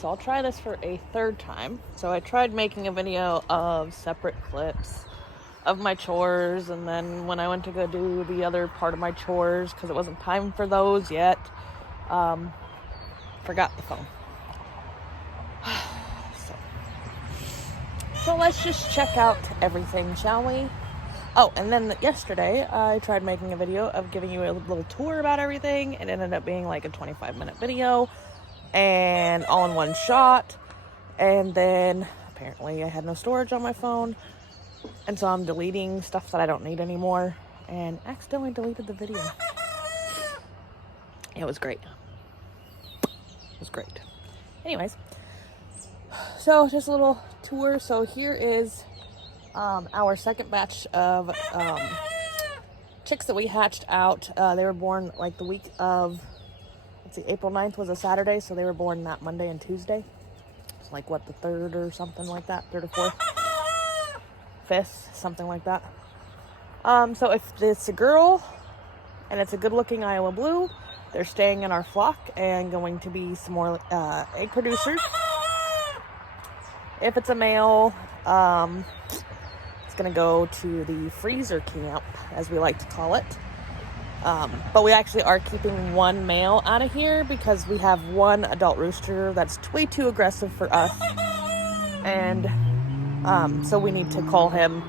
so I'll try this for a third time. So I tried making a video of separate clips of my chores, and then when I went to go do the other part of my chores, because it wasn't time for those yet, forgot the phone. So let's just check out everything, shall we? Oh, and then yesterday I tried making a video of giving you a little tour about everything. It ended up being like a 25-minute video and all in one shot. And then apparently I had no storage on my phone, and so I'm deleting stuff that I don't need anymore, and accidentally deleted the video. It was great. It was great. Anyways, so just a little tour. So here is our second batch of chicks that we hatched out. They were born like the week of, let's see, April 9th was a Saturday, so they were born that Monday and Tuesday. It's like what, the 3rd or something like that, 3rd or 4th, 5th, something like that. So if it's a girl and it's a good looking Iowa Blue, they're staying in our flock and going to be some more egg producers. If it's a male, it's going to go to the freezer camp, as we like to call it. But we actually are keeping one male out of here because we have one adult rooster that's way too aggressive for us. And so we need to cull him,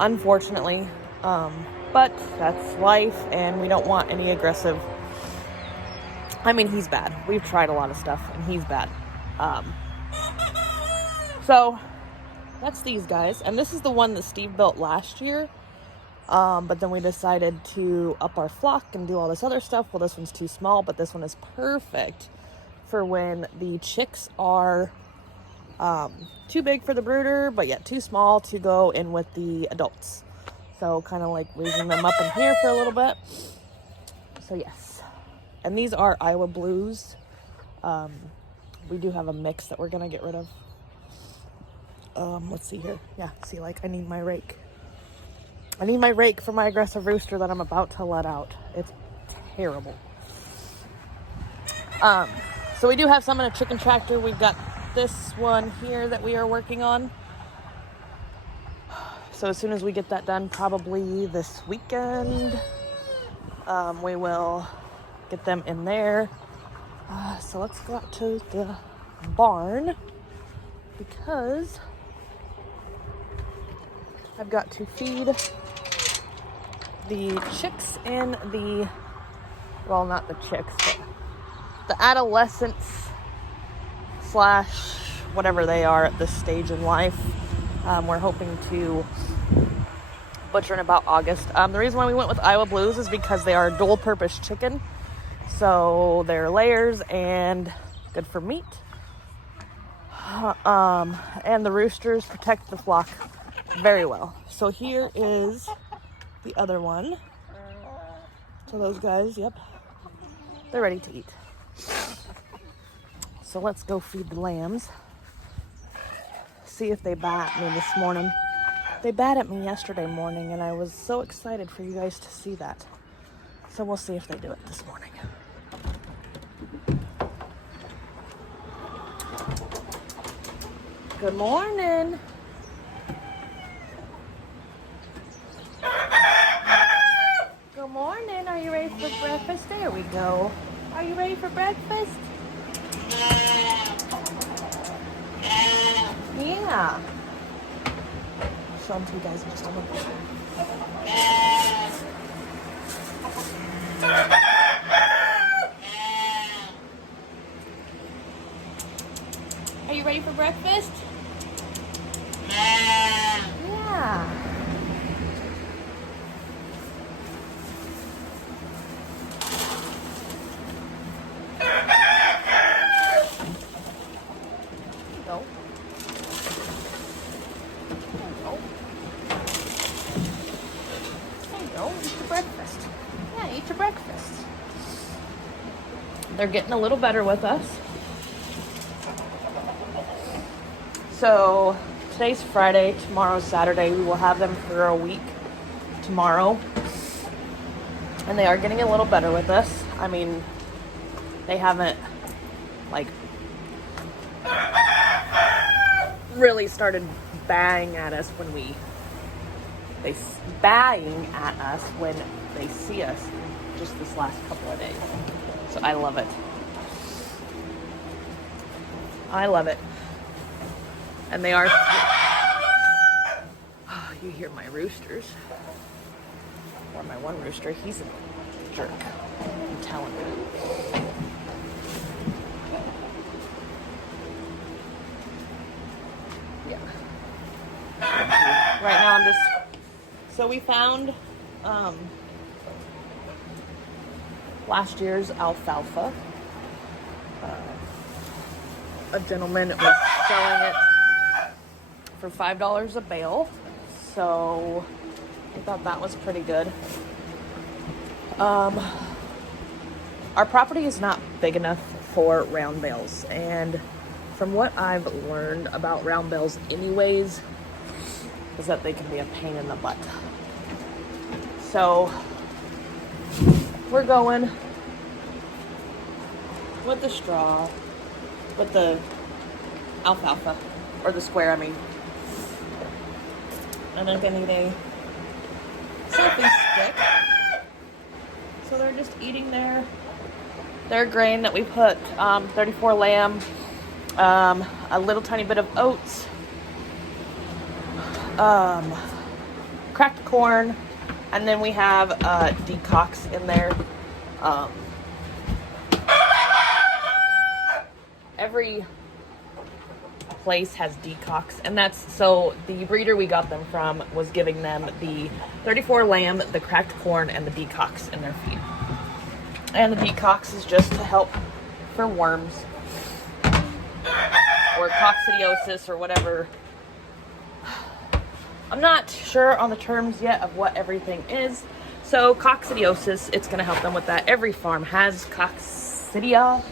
unfortunately. But that's life, and we don't want any aggressive. I mean, he's bad. We've tried a lot of stuff, and he's bad. So that's these guys. And this is the one that Steve built last year. But then we decided to up our flock and do all this other stuff. Well, this one's too small, but this one is perfect for when the chicks are too big for the brooder, but yet too small to go in with the adults. So kind of like raising them up in here for a little bit. So yes. And these are Iowa Blues. We do have a mix that we're going to get rid of. Let's see here. Yeah, see, like, I need my rake. I need my rake for my aggressive rooster that I'm about to let out. It's terrible. So we do have some in a chicken tractor. We've got this one here that we are working on. So as soon as we get that done, probably this weekend, we will get them in there. So let's go out to the barn because I've got to feed the chicks and the, well, not the chicks, but the adolescents / whatever they are at this stage in life. We're hoping to butcher in about August. The reason why we went with Iowa Blues is because they are dual purpose chicken. So they're layers and good for meat. And the roosters protect the flock very well. So here is the other one. So those guys, yep, they're ready to eat. So let's go feed the lambs. See if they bat at me this morning. They bat at me yesterday morning, and I was so excited for you guys to see that. So we'll see if they do it this morning. Good morning. Good morning. Are you ready for breakfast? There we go. Are you ready for breakfast? Yeah. I'll show them to you guys in just a little bit. Are you ready for breakfast? Yeah. Go. There you go. Eat your breakfast. Yeah, eat your breakfast. They're getting a little better with us. So today's Friday, tomorrow's Saturday. We will have them for a week tomorrow. And they are getting a little better with us. I mean, they haven't, like, really started baying at us when baying at us when they see us just this last couple of days. So I love it. I love it. And they are. Oh, you hear my roosters. Or my one rooster. He's a jerk. I'm telling you. Yeah. Right now I'm just. So we found last year's alfalfa. A gentleman was selling it for $5 a bale, so I thought that was pretty good. Our property is not big enough for round bales, and from what I've learned about round bales anyways, is that they can be a pain in the butt. So we're going with the straw, with the alfalfa, or the square, I mean. And then gonna need a selfie stick. So they're just eating their grain that we put, 34 lamb, a little tiny bit of oats, cracked corn, and then we have decocks in there. Every place has decocks, and that's so the breeder we got them from was giving them the 34 lamb, the cracked corn, and the decocks in their feed. And the decocks is just to help for worms or coccidiosis or whatever. I'm not sure on the terms yet of what everything is. So coccidiosis, it's going to help them with that. Every farm has coccidia,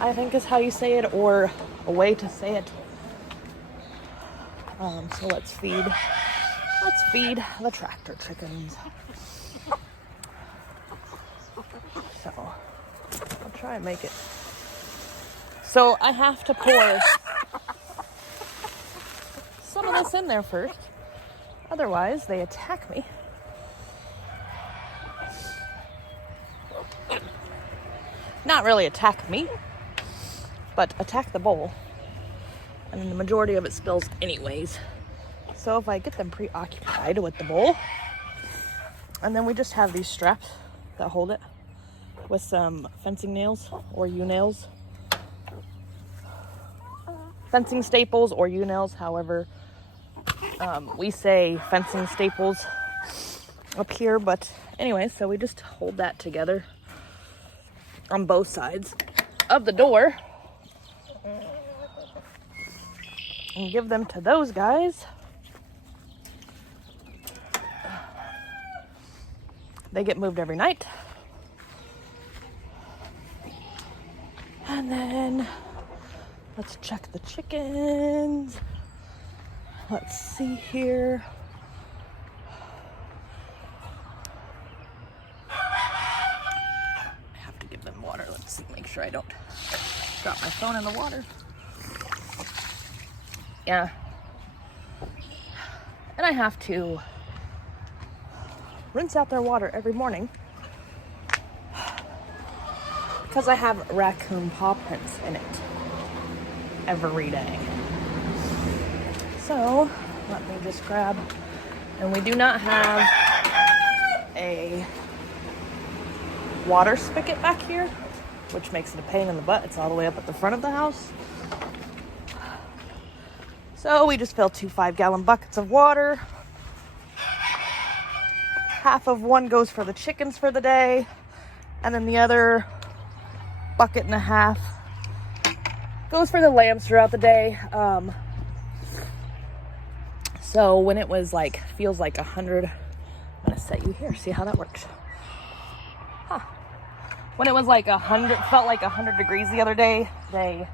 I think is how you say it, or a way to say it. So let's feed the tractor chickens. So I'll try and make it. So I have to pour some of this in there first. Otherwise, they attack me. Not really attack me, but attack the bowl. And then the majority of it spills anyways. So if I get them preoccupied with the bowl, and then we just have these straps that hold it with some fencing nails or U-nails. Fencing staples or U-nails, however. We say fencing staples up here, but anyway, so we just hold that together on both sides of the door and give them to those guys. They get moved every night. And then let's check the chickens. Let's see here. I have to give them water. Let's see, make sure I don't drop my phone in the water. Yeah. And I have to rinse out their water every morning because I have raccoon paw prints in it every day. So let me just grab, and we do not have a water spigot back here, which makes it a pain in the butt. It's all the way up at the front of the house. So we just fill 2 5-gallon buckets of water. Half of one goes for the chickens for the day, and then the other bucket and a half goes for the lambs throughout the day. So when it was like, feels like 100, I'm gonna set you here, see how that works. Huh. When it was like 100, felt like 100 degrees the other day, they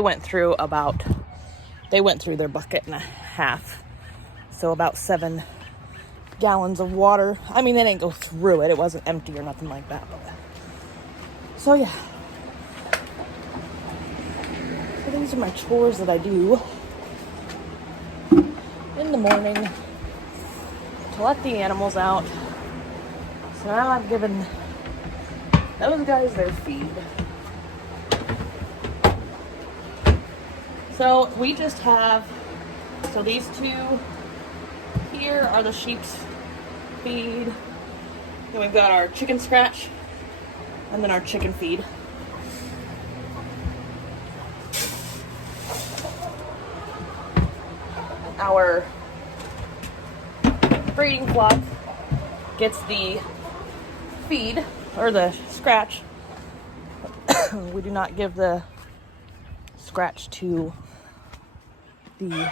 went through their bucket and a half. So about 7 gallons of water. I mean, they didn't go through it. It wasn't empty or nothing like that. But, so yeah. So these are my chores that I do in the morning to let the animals out. So now I've given those guys their feed. So we just have, so these two here are the sheep's feed. Then we've got our chicken scratch and then our chicken feed. Our breeding flock gets the feed or the scratch. We do not give the scratch to the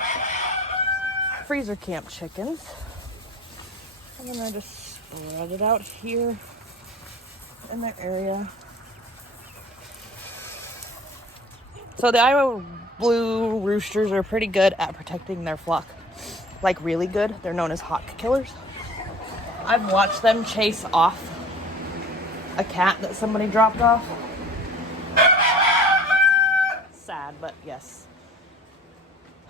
freezer camp chickens. And then I just spread it out here in their area. So the Iowa Blue roosters are pretty good at protecting their flock. Like really good. They're known as hawk killers. I've watched them chase off a cat that somebody dropped off. Sad, but yes.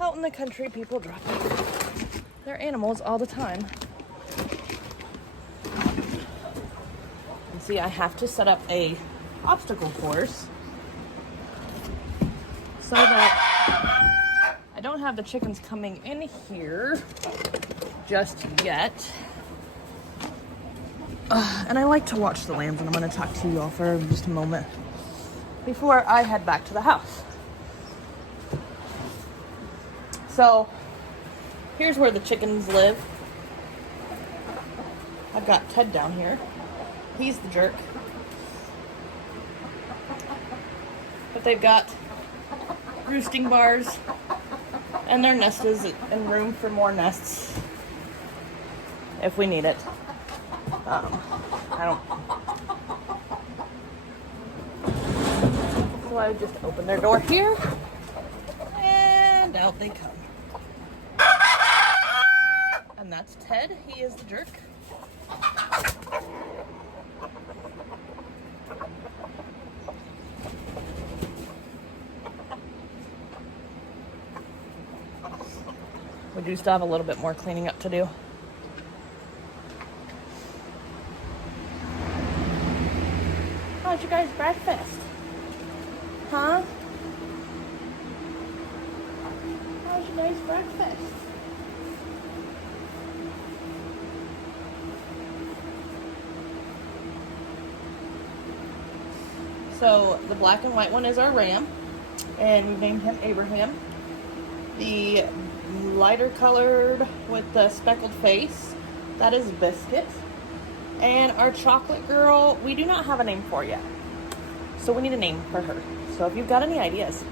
Out in the country, people drop their animals all the time. And see, I have to set up a obstacle course so that I don't have the chickens coming in here just yet. And I like to watch the lambs, and I'm going to talk to you all for just a moment before I head back to the house. So, here's where the chickens live. I've got Ted down here. He's the jerk. But they've got roosting bars, and their nest is in room for more nests if we need it. So I just open their door here, and out they come. And that's Ted. He is the jerk. We do still have a little bit more cleaning up to do. How's your guys' breakfast? Huh? How's your guys' breakfast? So the black and white one is our ram, and we named him Abraham. The lighter colored with the speckled face, that is Biscuit. And our chocolate girl, we do not have a name for yet. So we need a name for her. So if you've got any ideas.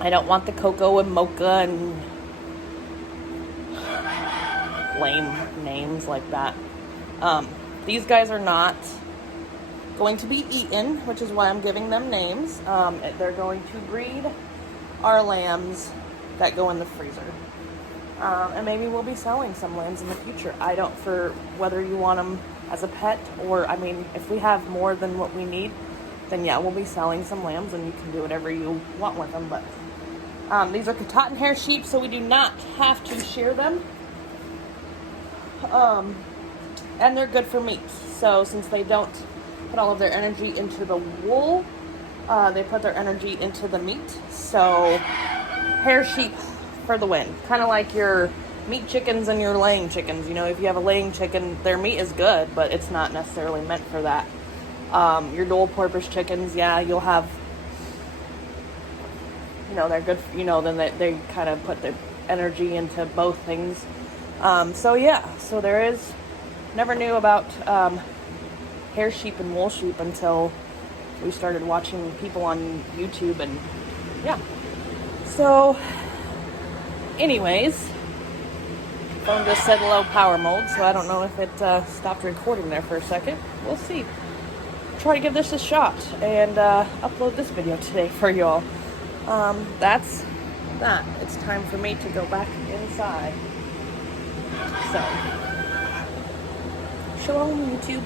I don't want the cocoa and mocha and lame names like that. These guys are not going to be eaten, which is why I'm giving them names. They're going to breed our lambs that go in the freezer. And maybe we'll be selling some lambs in the future. I don't, for whether you want them as a pet or, I mean, if we have more than what we need, then yeah, we'll be selling some lambs and you can do whatever you want with them. But these are Katahdin hair sheep, so we do not have to shear them. And they're good for meat. So since they don't put all of their energy into the wool, they put their energy into the meat. So hair sheep for the win. Kind of like your meat chickens and your laying chickens. You know, if you have a laying chicken, their meat is good, but it's not necessarily meant for that. Your dual purpose chickens, yeah, you'll have, you know, they're good, you know, then they kind of put their energy into both things. So yeah, so there is, never knew about hair sheep and wool sheep until we started watching people on YouTube, and yeah. So anyways, phone just said low power mode, so I don't know if it stopped recording there for a second. We'll see. Try to give this a shot and upload this video today for y'all. That's that. It's time for me to go back inside. So, shalom, YouTube.